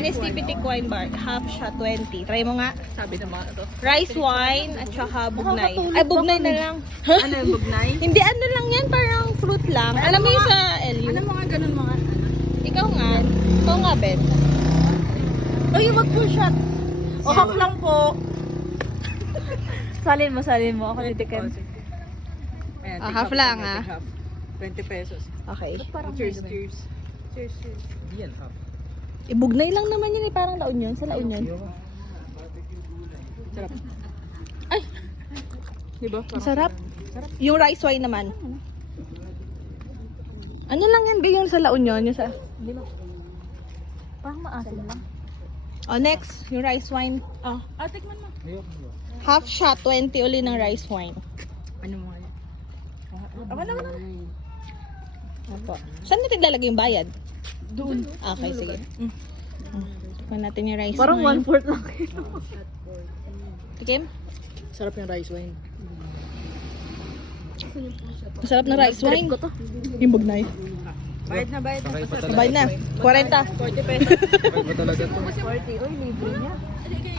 Honesty Pitik Wine Bar. Half shot 20. Try mo nga. Sabi ng mga ito. Rice wine at saka bugnay. Ay, bugnay na lang. Ano yung bugnay? Hindi, ano lang yan. Parang fruit lang. Alam mo yung sa LU? Ano mga ganun mga ano? Ikaw nga. Ikaw nga, Ben. Ay, wag po shot. O, hak lang po. Salin mo. Ako titikim. Ayan, Ah, take half lang, take ah. half. 20 pesos. Okay. Cheers, cheers. Cheers, cheers. Yan, half. Ibugnay lang naman yun eh. Parang La Union. Sa La Union. Sarap. Ay! Diba? Masarap. Yung rice wine naman. Ano lang yan ba yung sa La Union? Yung sa... Parang maasim lang. Oh, next. Yung rice wine. Ah, tikman mo. Ayoko. Half shot 20 uli ng rice wine. Ano mo yan? Wala. Opo. Saan natin lalagay yung bayad? Doon. Okay, sige. Tikman natin yung rice Parang wine. 1/4 lang. Tikim? Sarap yung rice wine. Masarap na rice wine. Ko to. Yung bugnay. Bayad na. Sakay pa talaga. Bayad na. 40. 40 pesos. Sakay pa talaga to. 40. Uy, libre niya.